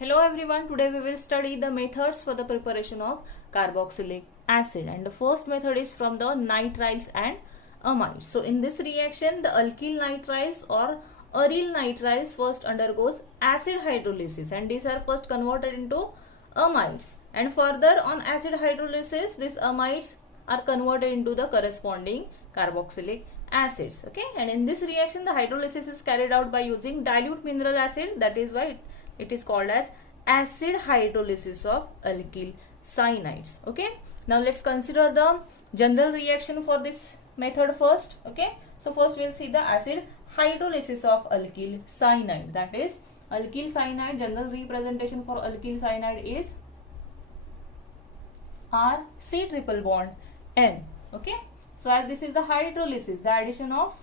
Hello everyone, today we will study the methods for the preparation of carboxylic acid, and the first method is from the nitriles and amides. So in this reaction the alkyl nitriles or aryl nitriles first undergoes acid hydrolysis and these are first converted into amides, and further on acid hydrolysis these amides are converted into the corresponding carboxylic acids. Okay, and in this reaction the hydrolysis is carried out by using dilute mineral acid, that is why it is called as acid hydrolysis of alkyl cyanides. Okay, now let's consider the general reaction for this method first. Okay, so first we'll see the acid hydrolysis of alkyl cyanide, that is alkyl cyanide. General representation for alkyl cyanide is RC triple bond N. Okay, so as this is the hydrolysis, the addition of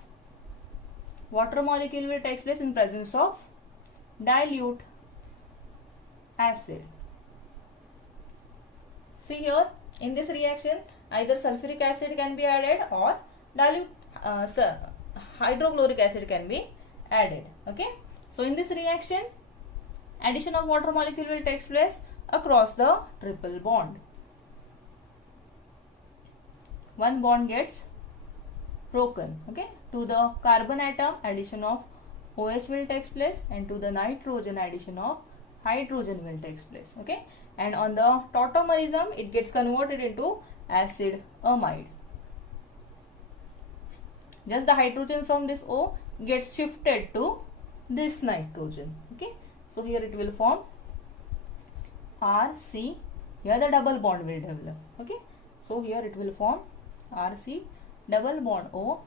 water molecule will take place in presence of dilute acid. See here, in this reaction either sulfuric acid can be added or dilute hydrochloric acid can be added. Okay, so in this reaction addition of water molecule will take place across the triple bond. One bond gets broken. Okay, to the carbon atom addition of OH will take place, and to the nitrogen addition of hydrogen will take place. Okay, and on the tautomerism it gets converted into acid amide. Just the hydrogen from this O gets shifted to this nitrogen. Okay, so here it will form RC. Here the double bond will develop. Okay, so here it will form RC double bond O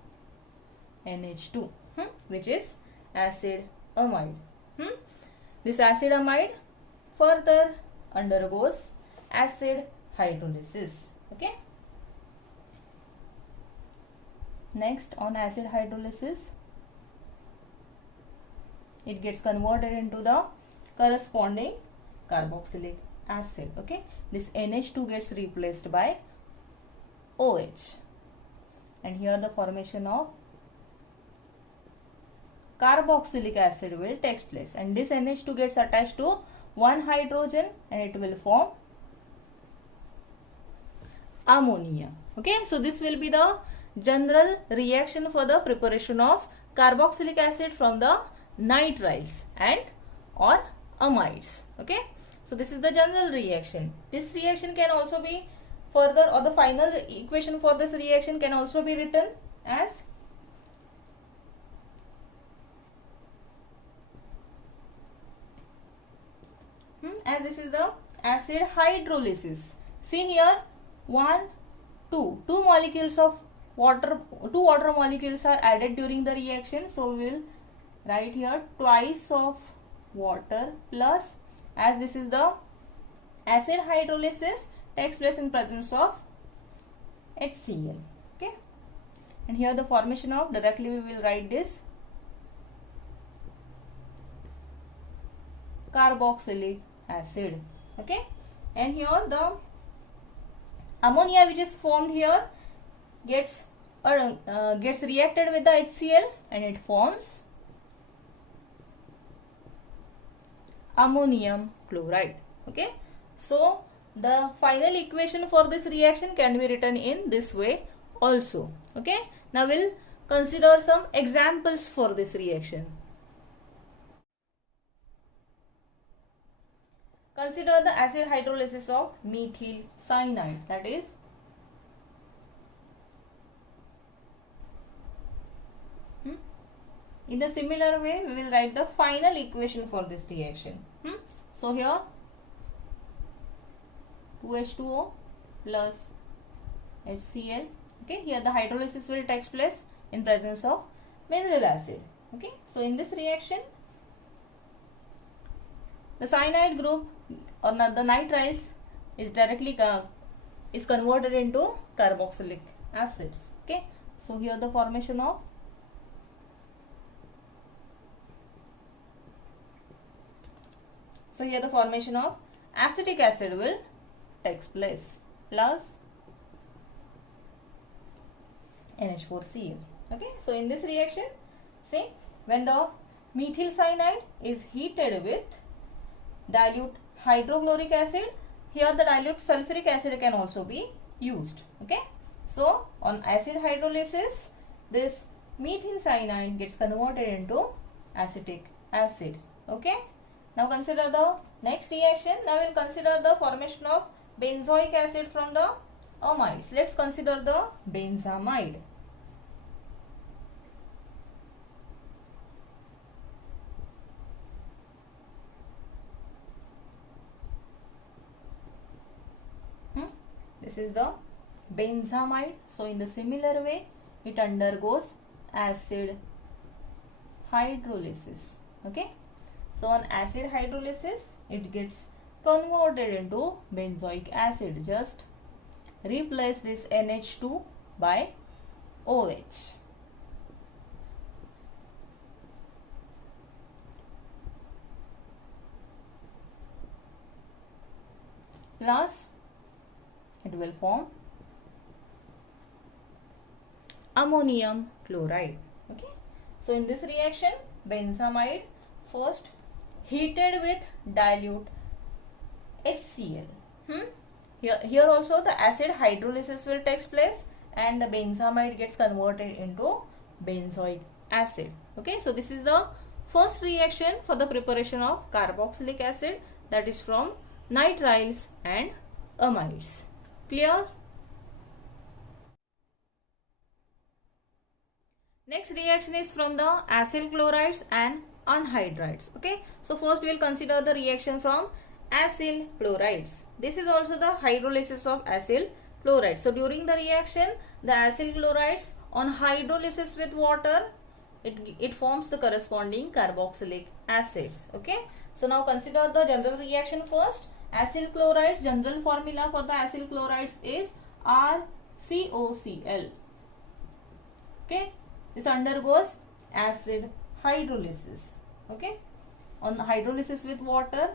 NH2, which is acid amide. This acid amide further undergoes acid hydrolysis. Okay, next on acid hydrolysis it gets converted into the corresponding carboxylic acid. Okay, this NH2 gets replaced by OH, and here the formation of carboxylic acid will take place, and this NH2 gets attached to one hydrogen and it will form ammonia. Okay, so this will be the general reaction for the preparation of carboxylic acid from the nitriles and or amides. Okay, so this is the general reaction. This reaction can also be further, or the final equation for this reaction can also be written as this is the acid hydrolysis. See here, two molecules of water, two water molecules are added during the reaction. So we will write here twice of water plus, as this is the acid hydrolysis takes place in presence of HCl. Okay, and here the formation of, directly we will write this carboxylic acid. Okay, and here the ammonia which is formed here gets reacted with the HCl and it forms ammonium chloride. Okay, so the final equation for this reaction can be written in this way also. Okay, now we'll consider some examples for this reaction. Consider the acid hydrolysis of methyl cyanide, that is in the similar way we will write the final equation for this reaction. So here 2H2O plus HCl. Okay, here the hydrolysis will take place in presence of mineral acid. Okay, so in this reaction the cyanide group or the nitriles is directly is converted into carboxylic acids. Okay, so here the formation of acetic acid will takes place plus NH4Cl. Okay, so in this reaction, see, when the methyl cyanide is heated with dilute hydrochloric acid. Here the dilute sulfuric acid can also be used. Okay. So on acid hydrolysis, this methyl cyanide gets converted into acetic acid. Okay. Now consider the next reaction. Now we'll consider the formation of benzoic acid from the amides. Let's consider the benzamide. This is the benzamide. So in the similar way, it undergoes acid hydrolysis. Okay. So on acid hydrolysis, it gets converted into benzoic acid. Just replace this NH2 by OH. Plus, it will form ammonium chloride. Okay. So in this reaction, benzamide first heated with dilute HCl. Here also the acid hydrolysis will take place and the benzamide gets converted into benzoic acid. Okay. So this is the first reaction for the preparation of carboxylic acid, that is from nitriles and amides. Clear? Next reaction is from the acyl chlorides and anhydrides. Okay. So first we will consider the reaction from acyl chlorides. This is also the hydrolysis of acyl chloride. So during the reaction, the acyl chlorides on hydrolysis with water, it forms the corresponding carboxylic acids. Okay. So now consider the general reaction first. Acyl chlorides, general formula for the acyl chlorides is RCOCl. Okay. This undergoes acid hydrolysis. Okay. On hydrolysis with water,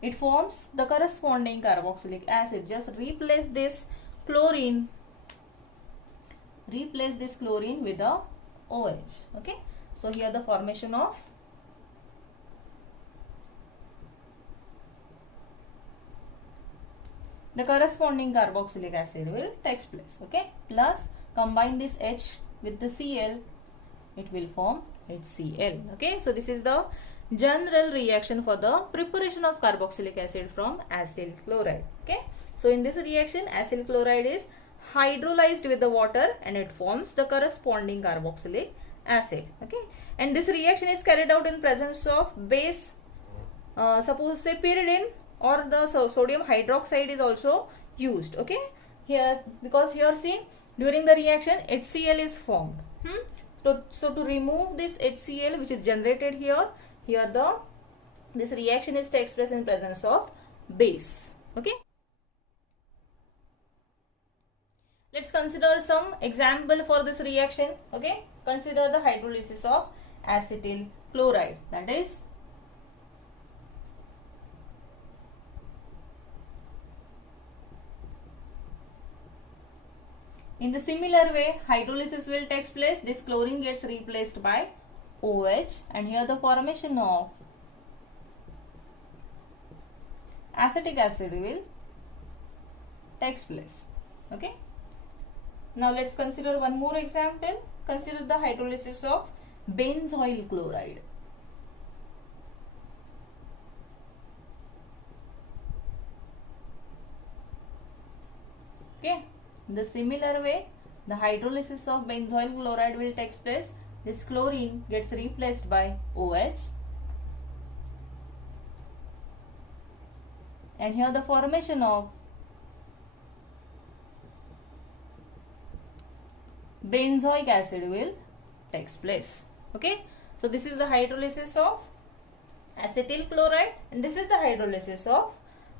it forms the corresponding carboxylic acid. Just replace this chlorine with the OH. Okay. So here the formation of the corresponding carboxylic acid will take place. Okay. Plus combine this H with the Cl, it will form HCl. Okay. So this is the general reaction for the preparation of carboxylic acid from acyl chloride. Okay. So in this reaction, acyl chloride is hydrolyzed with the water and it forms the corresponding carboxylic acid. Okay. And this reaction is carried out in presence of base, suppose say pyridine, or the sodium hydroxide is also used. Okay. Here, because here see, during the reaction HCl is formed. So to remove this HCl which is generated here this reaction is takes place in presence of base. Okay. Let's consider some example for this reaction. Okay. Consider the hydrolysis of acetyl chloride, that is in the similar way, hydrolysis will take place. This chlorine gets replaced by OH and here the formation of acetic acid will take place. Okay. Now let's consider one more example. Consider the hydrolysis of benzoyl chloride. Okay. In the similar way, the hydrolysis of benzoyl chloride will take place. This chlorine gets replaced by OH and here the formation of benzoic acid will take place. Okay. So this is the hydrolysis of acetyl chloride and this is the hydrolysis of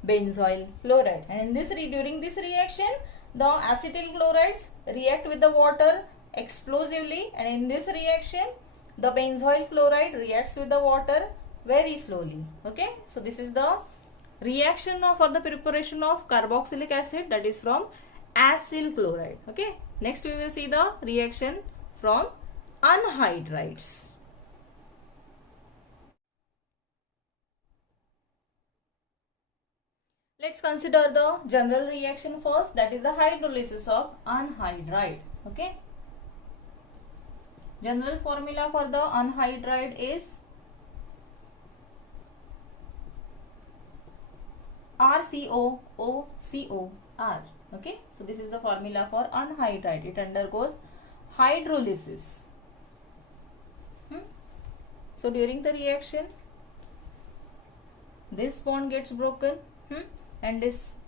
benzoyl chloride. And in this during this reaction, the acetyl chlorides react with the water explosively, and in this reaction the benzoyl chloride reacts with the water very slowly. Okay. So this is the reaction for the preparation of carboxylic acid, that is from acyl chloride. Okay. Next we will see the reaction from anhydrides. Let's consider the general reaction first, that is the hydrolysis of anhydride. Okay. General formula for the anhydride is RCOOCOR. Okay, so this is the formula for anhydride. It undergoes hydrolysis. So during the reaction, this bond gets broken, and this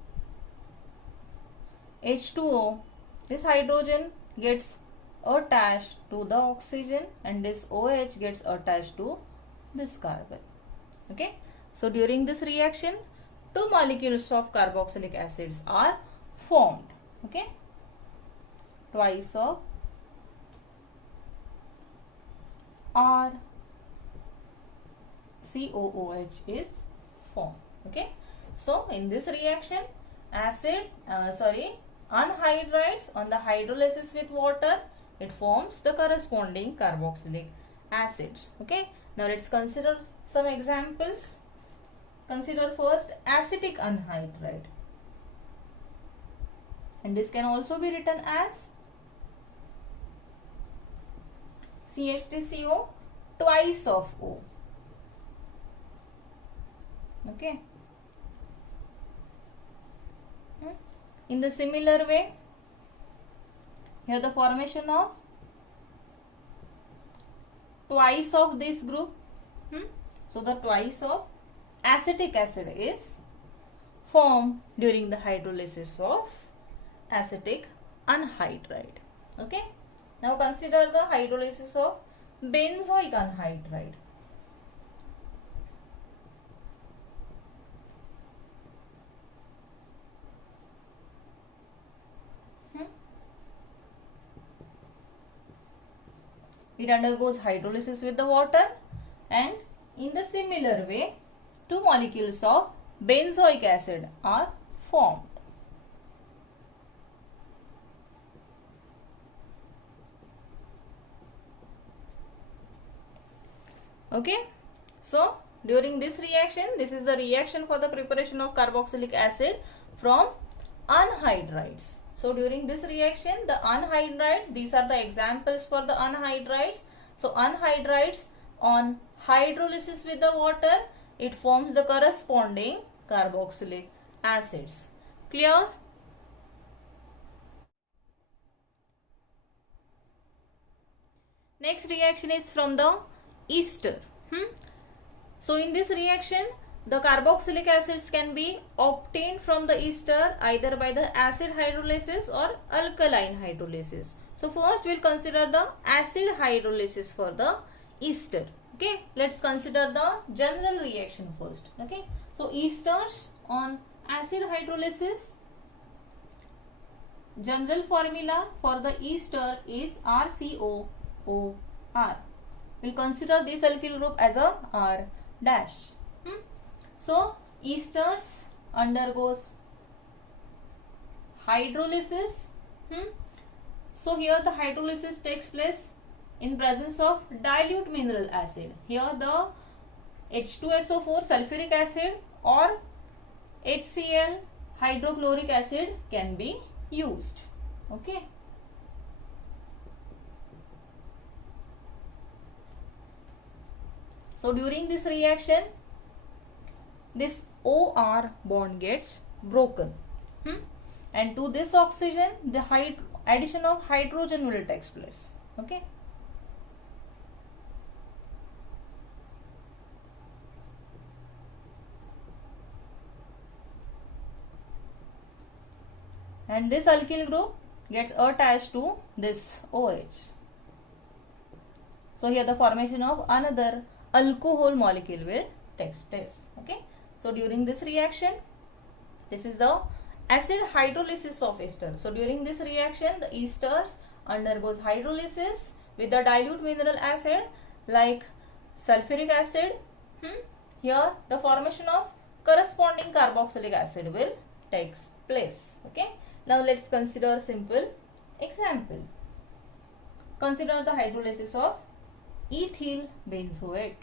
H2O, this hydrogen gets attached to the oxygen, and this OH gets attached to this carbon. Okay, so during this reaction, two molecules of carboxylic acids are formed. Okay, twice of RCOOH is formed. Okay, so in this reaction, anhydrides on the hydrolysis with water, it forms the corresponding carboxylic acids. Okay, now let's consider some examples. Consider first acetic anhydride, and this can also be written as CH3CO twice of O. Okay. In the similar way, here the formation of twice of this group. So the twice of acetic acid is formed during the hydrolysis of acetic anhydride. Okay. Now consider the hydrolysis of benzoic anhydride. It undergoes hydrolysis with the water, and in the similar way, two molecules of benzoic acid are formed. Okay, so during this reaction, this is the reaction for the preparation of carboxylic acid from anhydrides. So during this reaction, the anhydrides, these are the examples for the anhydrides. So anhydrides on hydrolysis with the water, it forms the corresponding carboxylic acids. Clear? Next reaction is from the ester. So in this reaction, the carboxylic acids can be obtained from the ester either by the acid hydrolysis or alkaline hydrolysis. So first we will consider the acid hydrolysis for the ester. Okay, let's consider the general reaction first. Okay, so esters on acid hydrolysis, general formula for the ester is RCOOR. We'll consider this alkyl group as a R dash. So esters undergoes hydrolysis. So here the hydrolysis takes place in presence of dilute mineral acid. Here the H2SO4 sulfuric acid or HCl hydrochloric acid can be used. Okay. So during this reaction, this OR bond gets broken, and to this oxygen the addition of hydrogen will take place. Okay. And this alkyl group gets attached to this OH. So here the formation of another alcohol molecule will take place. Okay. So during this reaction, this is the acid hydrolysis of ester. So during this reaction, the esters undergoes hydrolysis with the dilute mineral acid like sulfuric acid. Here the formation of corresponding carboxylic acid will take place. Okay. Now let's consider a simple example. Consider the hydrolysis of ethyl benzoate.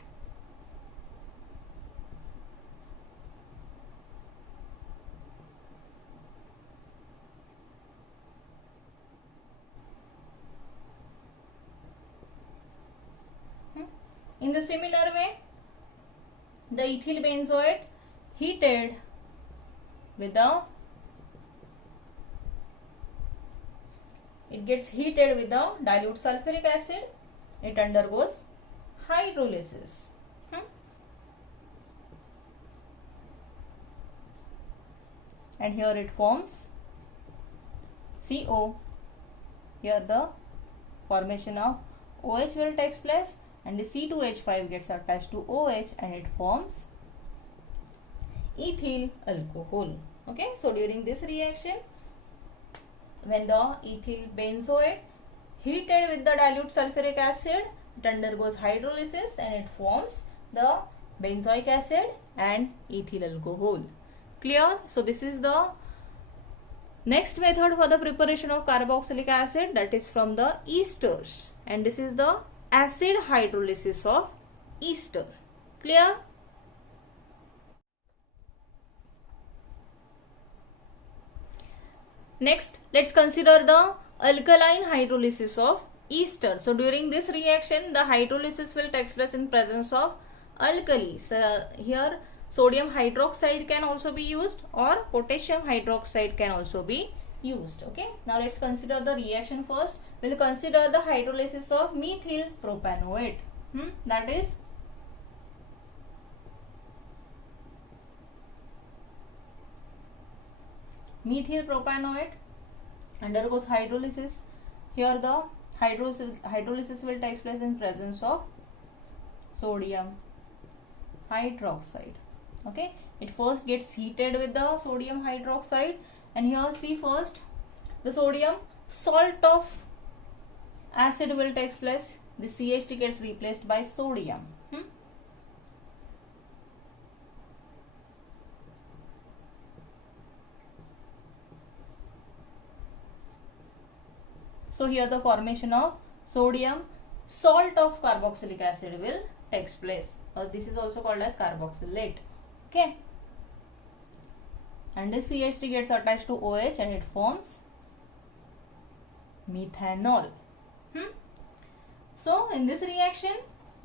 In the similar way, the ethyl benzoate heated with the it gets heated with the dilute sulfuric acid. It undergoes hydrolysis. And here it forms CO. Here the formation of OH will take place, and the C2H5 gets attached to OH and it forms ethyl alcohol. Okay, so during this reaction, when the ethyl benzoate heated with the dilute sulfuric acid, it undergoes hydrolysis and it forms the benzoic acid and ethyl alcohol. Clear? So this is the next method for the preparation of carboxylic acid, that is from the esters, and this is the acid hydrolysis of ester. Clear? Next, let's consider the alkaline hydrolysis of ester. So during this reaction, the hydrolysis will take place in presence of alkalis. Here sodium hydroxide can also be used, or potassium hydroxide can also be used. Okay, now let's consider the reaction first. We'll consider the hydrolysis of methyl propanoate. That is methyl propanoate undergoes hydrolysis. Here the hydrolysis will take place in presence of sodium hydroxide. Okay, it first gets heated with the sodium hydroxide, and here see first the sodium salt of acid will take place. The CH3 gets replaced by sodium. So here the formation of sodium salt of carboxylic acid will takes place. This is also called as carboxylate. Okay, and this CH3 gets attached to OH and it forms methanol. So in this reaction,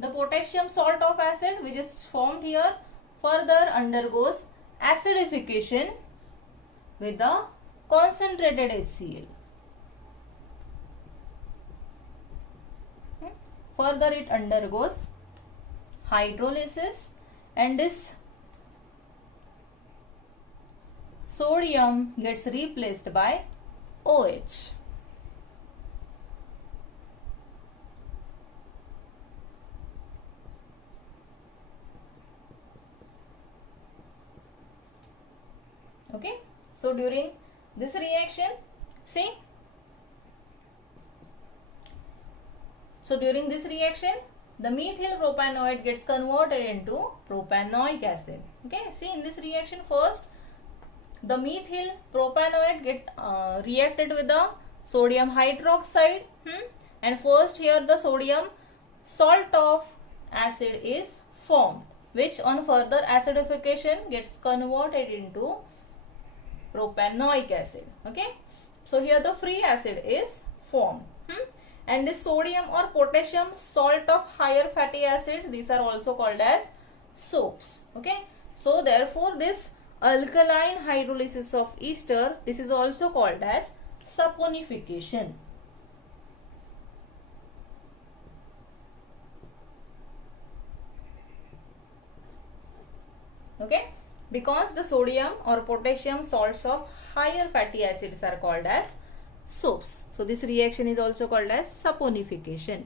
the potassium salt of acid which is formed here further undergoes acidification with the concentrated HCl. Further it undergoes hydrolysis, and this sodium gets replaced by OH. Okay, so during this reaction, see, so during this reaction, the methyl propanoate gets converted into propanoic acid. Okay, see, in this reaction first, the methyl propanoate get reacted with the sodium hydroxide, and first here the sodium salt of acid is formed, which on further acidification gets converted into propanoic acid. Okay, so here the free acid is formed. And this sodium or potassium salt of higher fatty acids, these are also called as soaps. Okay, so therefore this alkaline hydrolysis of ester, this is also called as saponification. Okay, because the sodium or potassium salts of higher fatty acids are called as soaps. So this reaction is also called as saponification.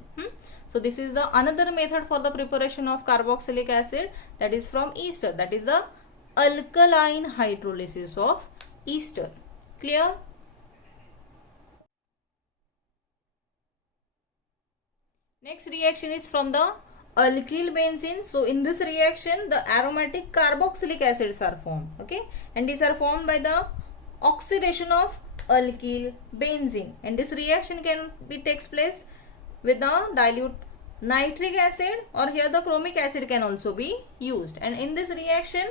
So this is the another method for the preparation of carboxylic acid, that is from ester, that is the alkaline hydrolysis of ester. Clear? Next reaction is from the alkyl benzene. So in this reaction, the aromatic carboxylic acids are formed. Okay, and these are formed by the oxidation of alkyl benzene, and this reaction can be takes place with the dilute nitric acid, or here the chromic acid can also be used. And in this reaction,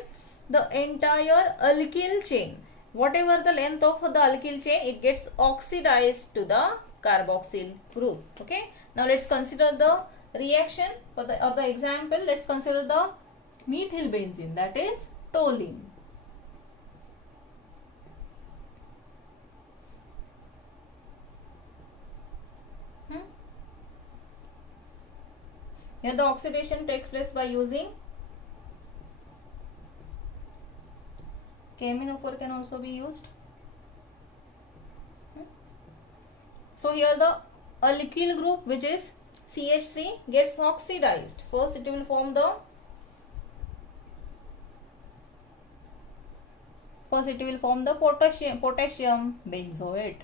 the entire alkyl chain, whatever the length of the alkyl chain, it gets oxidized to the carboxyl group. Okay, now let's consider the reaction of the example, let's consider the methyl benzene, that is toluene. Here the oxidation takes place by using KMnO4 can also be used. So here the alkyl group, which is CH3, gets oxidized. First it will form the potassium benzoate.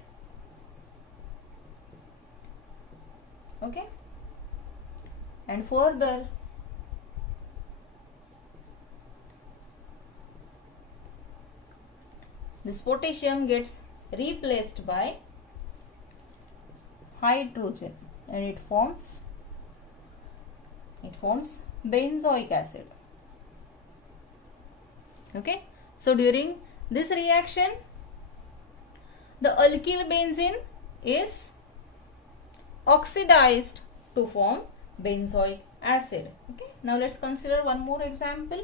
Okay, and further this potassium gets replaced by hydrogen and it forms benzoic acid. Okay, so during this reaction the alkyl benzene is oxidized to form benzoic acid. Okay, now let's consider one more example.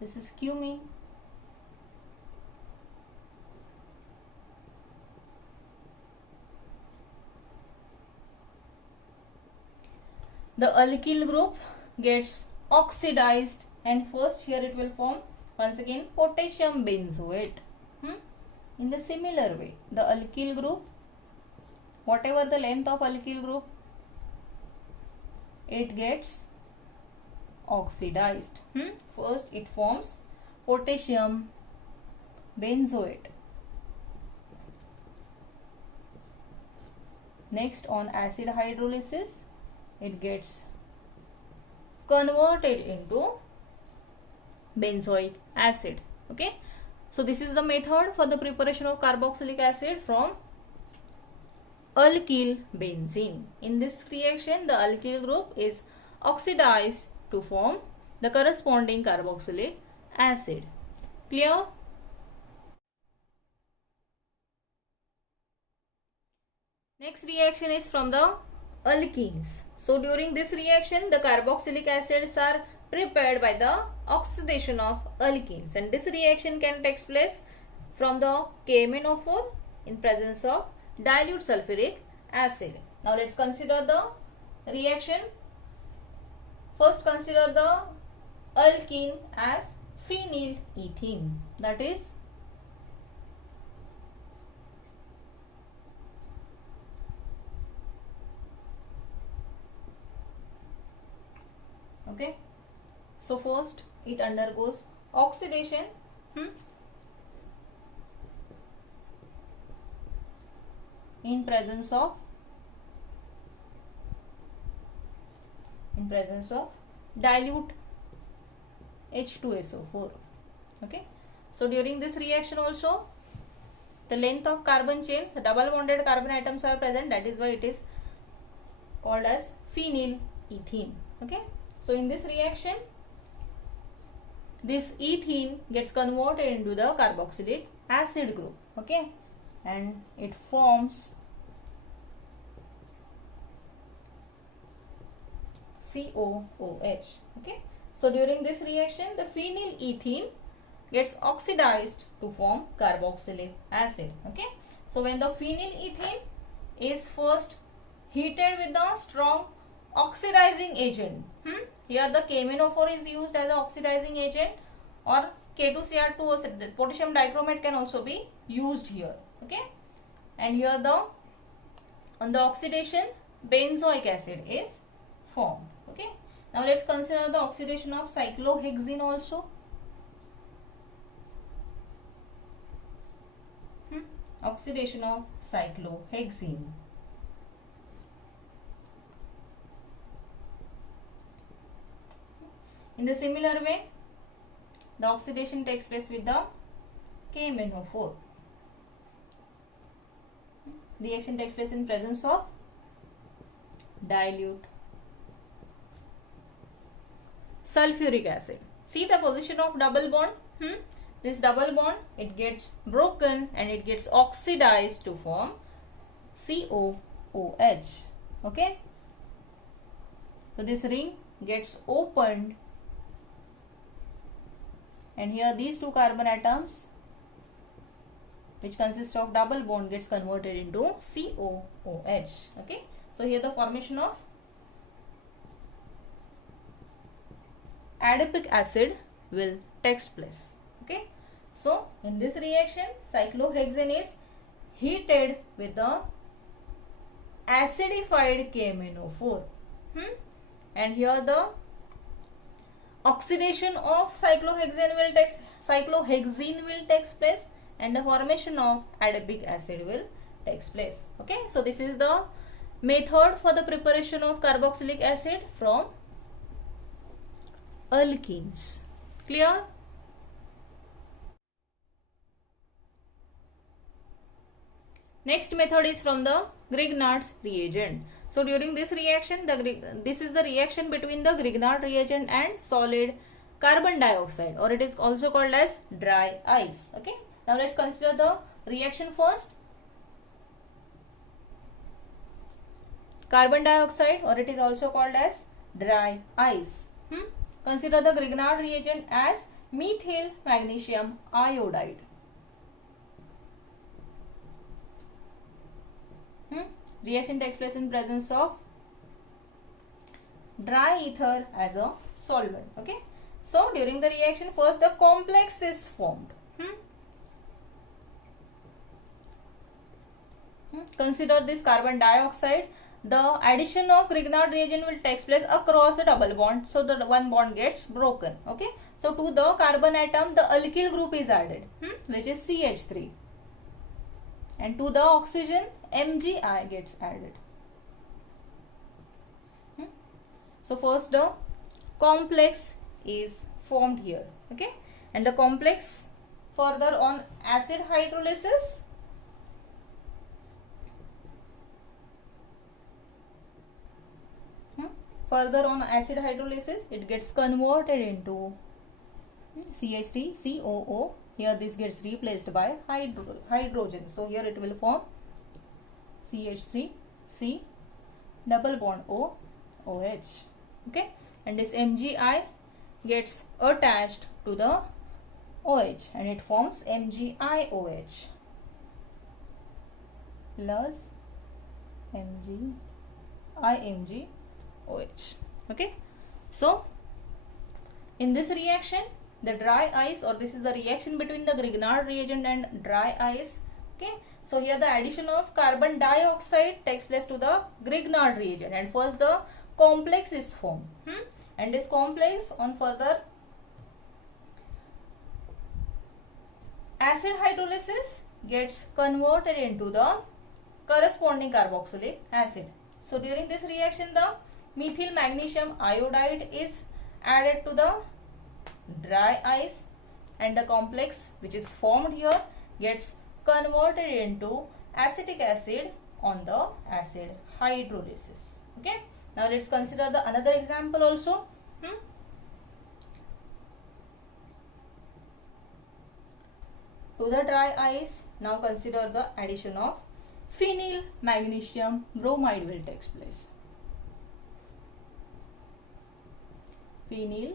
This is cumene. The alkyl group gets oxidized and first here it will form once again potassium benzoate. In the similar way, the alkyl group, whatever the length of alkyl group, it gets oxidized. First it forms potassium benzoate. Next, on acid hydrolysis, it gets converted into benzoic acid. Okay, so this is the method for the preparation of carboxylic acid from alkyl benzene. In this reaction, the alkyl group is oxidized to form the corresponding carboxylic acid. Clear? Next reaction is from the alkenes. So during this reaction, the carboxylic acids are prepared by the oxidation of alkenes, and this reaction can take place from the KMnO4 in presence of dilute sulfuric acid. Now let's consider the reaction. First consider the alkene as phenylethene, that is okay. So first it undergoes oxidation in presence of dilute H2SO4. Okay, so during this reaction also the length of carbon chain, the double bonded carbon atoms are present, that is why it is called as phenylethene. Okay, so in this reaction this ethene gets converted into the carboxylic acid group. Okay, and it forms COOH. Okay, so during this reaction the phenylethene gets oxidized to form carboxylic acid. Okay, so when the phenylethene is first heated with the strong oxidizing agent, here the KMnO4 is used as the oxidizing agent, or K2Cr2 or potassium dichromate can also be used here. Okay, and here on the oxidation benzoic acid is formed. Okay, now let's consider the oxidation of cyclohexene also. Oxidation of cyclohexene. In the similar way, the oxidation takes place with the KMnO4. Reaction takes place in presence of dilute sulfuric acid. See the position of double bond. This double bond, it gets broken and it gets oxidized to form COOH. Okay. So this ring gets opened and here these two carbon atoms, which consists of double bond, gets converted into COOH. Okay. So here the formation of adipic acid will takes place. Okay. So in this reaction, cyclohexane is heated with the acidified KMnO4. And here the oxidation of cyclohexane will take place and the formation of adipic acid will take place. Okay. So this is the method for the preparation of carboxylic acid from alkenes. Clear? Next method is from the Grignard's reagent. So during this reaction, this is the reaction between the Grignard reagent and solid carbon dioxide, or it is also called as dry ice. Okay. Now let's consider the reaction first. Carbon dioxide, or it is also called as dry ice. Consider the Grignard reagent as methyl magnesium iodide. Reaction takes place in presence of dry ether as a solvent. Okay. So during the reaction, first the complex is formed. Consider this carbon dioxide. The addition of Grignard reagent will take place across a double bond, so the one bond gets broken. Okay. So to the carbon atom, the alkyl group is added, which is CH3, and to the oxygen, MgI gets added. So first the complex is formed here. Okay. And the complex further on acid hydrolysis it gets converted into CH3 COO. Here this gets replaced by hydrogen. So here it will form CH3 C double bond O OH. Okay. And this MgI gets attached to the OH and it forms MgIOH plus MgIMgOH. Okay. So in this reaction, the dry ice, or this is the reaction between the Grignard reagent and dry ice. Okay. So here the addition of carbon dioxide takes place to the Grignard reagent, and first the complex is formed. And this complex on further acid hydrolysis gets converted into the corresponding carboxylic acid. So during this reaction, the methyl magnesium iodide is added to the dry ice, and the complex which is formed here gets converted into acetic acid on the acid hydrolysis. Okay. Now let's consider the another example also. To the dry ice, now consider the addition of phenyl magnesium bromide will take place. Phenyl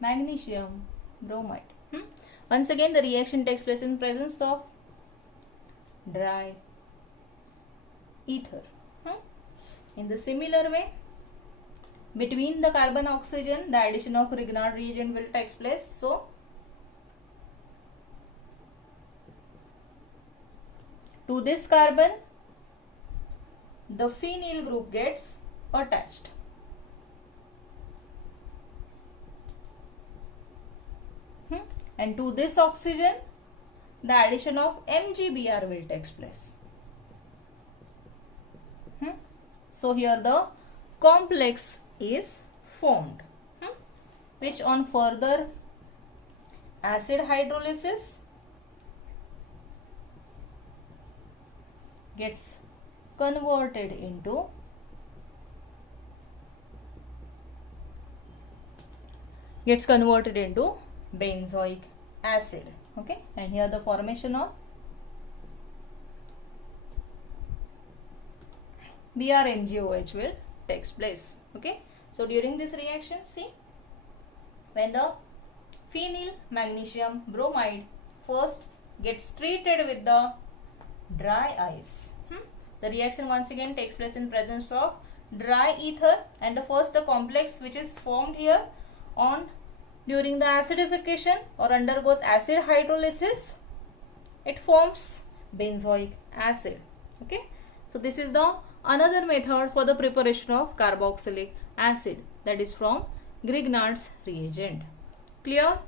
magnesium bromide. Once again the reaction takes place in presence of dry ether. In the similar way, between the carbon oxygen, the addition of Grignard reagent will take place. So to this carbon, the phenyl group gets attached. And to this oxygen, the addition of MgBr will take place. So here the complex is formed, which on further acid hydrolysis gets converted into gets converted into benzoic acid. Okay, and here the formation of BrMgOH will takes place. Okay, so during this reaction, see, when the phenyl magnesium bromide first gets treated with the dry ice, the reaction once again takes place in presence of dry ether, and the complex which is formed here on during the acidification or undergoes acid hydrolysis, it forms benzoic acid. Okay, so this is the another method for the preparation of carboxylic acid, that is from Grignard's reagent. Clear?